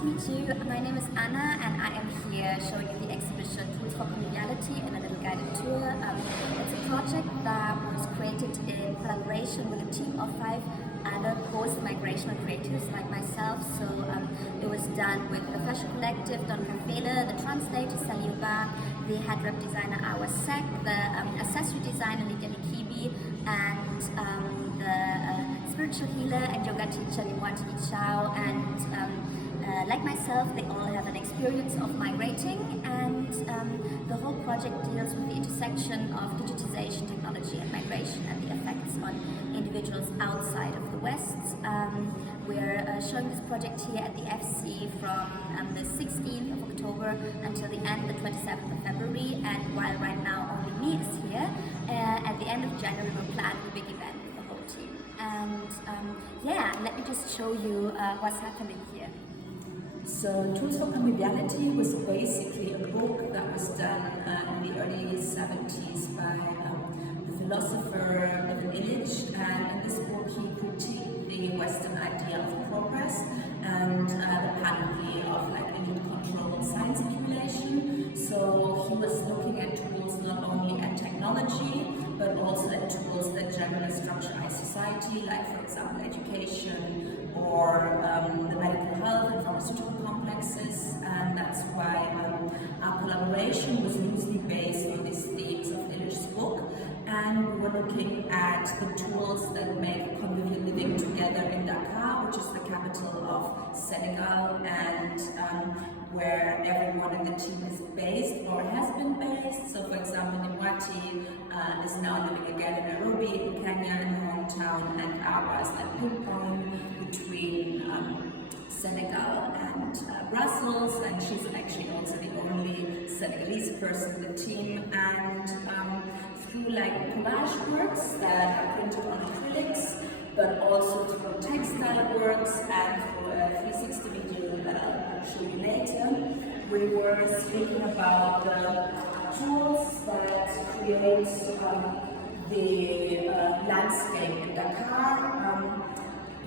to meet you. My name is Anna and I am here showing you the exhibition Tools for Conviviality in a little guided tour. It's a project that was created in collaboration with a team of 5 other post-migrational creatives like myself. So it was done with the fashion collective, Don Cafela, the translator, Thibault Bah, the head rep designer, Awa Sek, the accessory designer, Lydia Nikibi, and the spiritual healer and yoga teacher, Limwati Chow, and like myself, they all have an experience of migrating, and the whole project deals with the intersection of digitization, technology and migration and the effects on individuals outside of the West. We're showing this project here at the FC from the 16th of October until the end, the 27th of February, and while right now only me is here, at the end of January we'll plan a big event with the whole team. And yeah, let me just show you what's happening here. So Tools for Conviviality was basically a book that was done in the early 70s by the philosopher Ivan Illich, and in this book he critiqued the Western idea of progress and the panoply of like elite control and science accumulation. So he was looking at tools not only at technology but also at tools that generally structure society, like for example education or the medical health and pharmaceutical complexes, and that's why our collaboration was loosely based on these themes of Illich's book, and we were looking at the tools that make convivial living together in Dakar, which is the capital of Senegal, and where everyone in the team is based or has been based. So for example, Nimwati is now living again in Nairobi, in Kenya, in her hometown, and Awa is like ping-pong between Senegal and Brussels, and she's actually also the only Senegalese person in the team. And through like collage works that are printed on acrylics, but also through textile works and through a 360 video that I'll show you later, we were speaking about the tools that create the landscape in Dakar,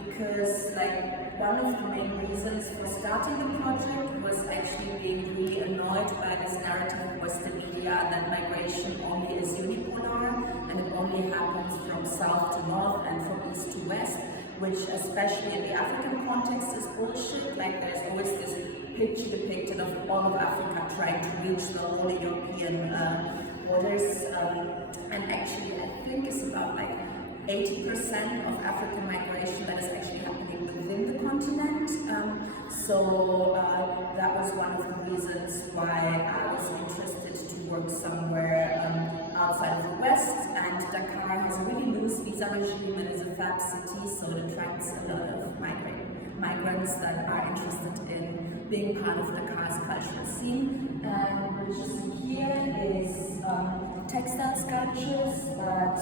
because like one of the main reasons for starting the project was actually being really annoyed by this narrative of Western media that migration only is unipolar and it only happens from south to north and from east to west, which especially in the African context is bullshit. Like there's always this picture depicted of all of Africa trying to reach the whole European borders, and actually I think it's about like 80% of African migration that is actually happening within the continent. So that was one of the reasons why I was interested to work somewhere outside of the West, and Dakar has a really loose visa regime and is a fab city, so it attracts a lot of migrants that are interested in being part of Dakar's cultural scene. And what you see here is textile sculptures that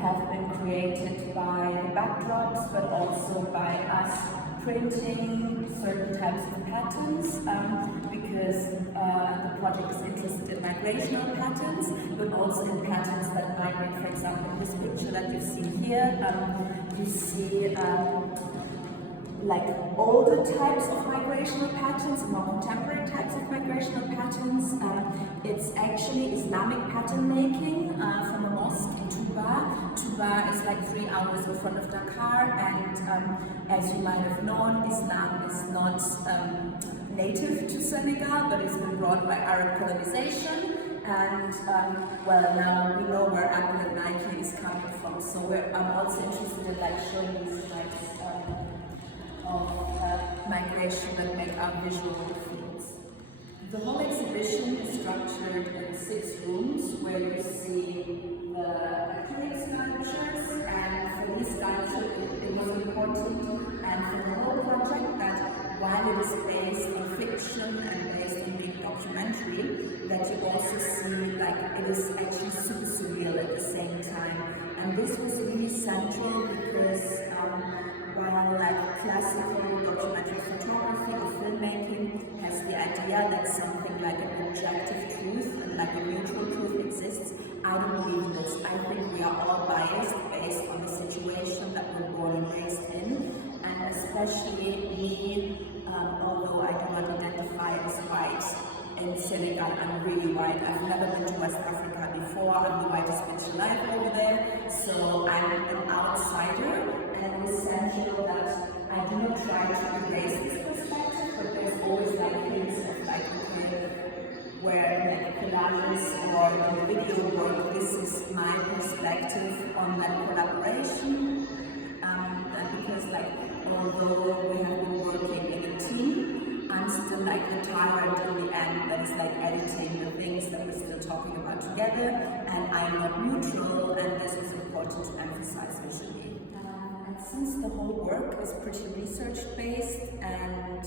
have been created by the backdrops, but also by us printing certain types of patterns, because the project is interested in migrational patterns, but also in patterns that migrate. For example, in this picture that you see here, you see like older types of migrational patterns, more contemporary types of migrational patterns. It's actually Islamic pattern making from a mosque in Touba. Touba is like 3 hours in front of Dakar, and as you might have known, Islam is not native to Senegal, but it's been brought by Arab colonization. And well, now we know where Apple and Nike is coming from, so I'm also interested in like showing these types of migration that make our visual fields. The whole exhibition is structured in 6 rooms where you see the acrylic sculptures, and for these sculptures it was important, and for the whole project, that while it is based on fiction and based on big documentary, that you also see like it is actually super surreal at the same time. And this was really central because while like classical documentary photography or filmmaking has the idea that something like an objective truth and like a neutral truth exists, I don't believe this. I think we are all biased based on the situation that we're born and raised in, and especially me, although I essential that I do not try to erase this perspective, but there's always like hints of like, okay, where like collages or in the video work, this is my perspective on that collaboration. Because like, although we have been working in a team, I'm still like the tyrant in the end that is like editing the things that we're still talking about together, and I'm not neutral, and this is important to emphasize visually. And since the whole work is pretty research-based and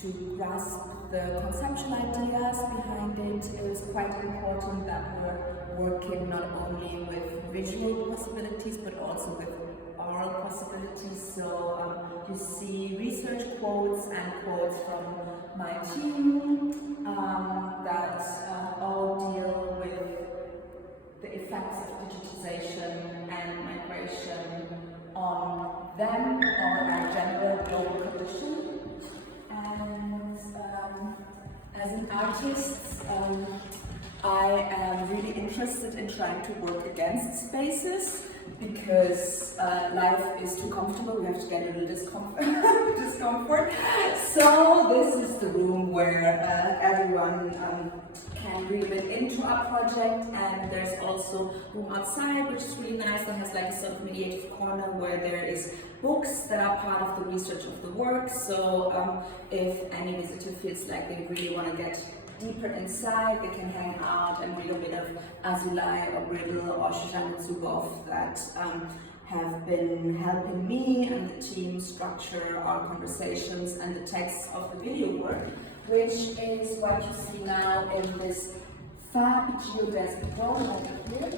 to grasp the conceptual ideas behind it, it is quite important that we're working not only with visual possibilities but also with oral possibilities. So you see research quotes and quotes from my team that all deal with the effects of digitization and migration on them, on our general global condition. And as an artist, I am really interested in trying to work against spaces, because life is too comfortable, we have to get a little discomfort. So this is the room where everyone can really get into our project, and there's also room outside, which is really nice, that has like a sort of mediative corner where there is books that are part of the research of the work. So if any visitor feels like they really want to get deeper inside, they can hang out and read a bit of Azulay or Riddle or Shoshana Zuboff that have been helping me and the team structure our conversations and the text of the video work, which is what you see now in this fab geodesic dome over here.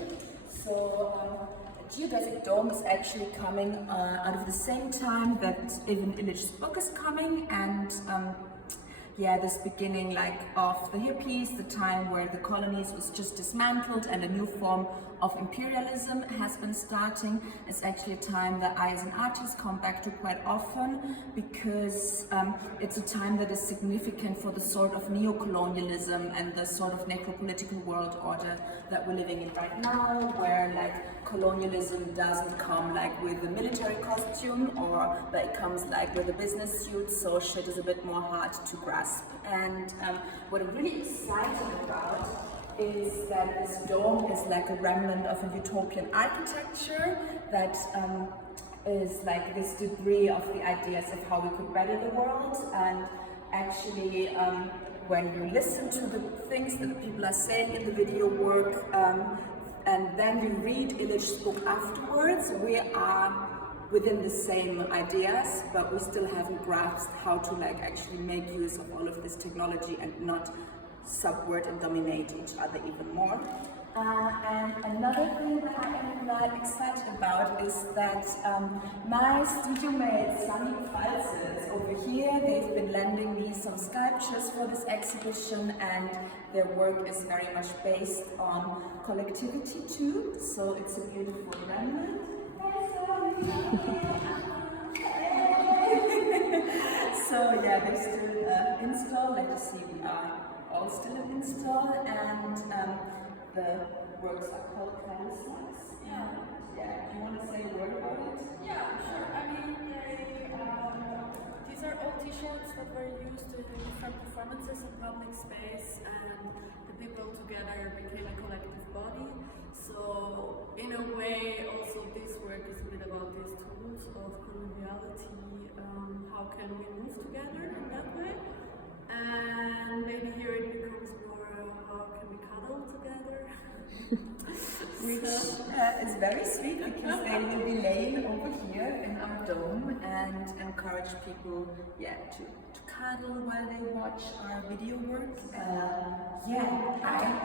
So a geodesic dome is actually coming out of the same time that Ivan Illich's book is coming, and yeah, this beginning like of the hippies, the time where the colonies was just dismantled and a new form of imperialism has been starting. It's actually a time that I as an artist come back to quite often, because it's a time that is significant for the sort of neo-colonialism and the sort of necropolitical world order that we're living in right now, where like colonialism doesn't come like with a military costume, or but it comes like with a business suit, so shit is a bit more hard to grasp. And what I'm really excited about is that this dome is like a remnant of a utopian architecture that is like this debris of the ideas of how we could better the world. And actually when you listen to the things that the people are saying in the video work, and then we read Illich's book afterwards, we are within the same ideas, but we still haven't grasped how to like actually make use of all of this technology and not subvert and dominate each other even more. And another thing that I am quite excited about is that my studio mates, Sunny Falses, over here, they've been lending me some sculptures for this exhibition, and their work is very much based on collectivity too, so it's a beautiful remnant. So yeah, they're still installed. Like you see, we are all still in install, and the works are called Calisthenics. Yeah. Do you want to say a word about it? Yeah, sure. I mean, these are all T-shirts that were used in different performances in public space, and the people together became a collective body. So, in a way, also this work is a bit about these tools of conviviality. How can we move together in that way? And maybe here it becomes more how can we cuddle together? Which is very sweet, because they will be laying over here in our dome and encourage people, to cuddle while they watch our video work. I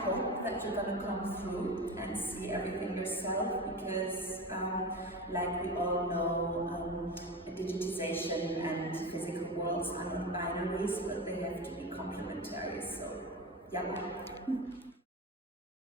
hope that you're gonna come through and see everything yourself, because like we all know, digitization and physical worlds are not binaries, but they have to be complementary. So yeah.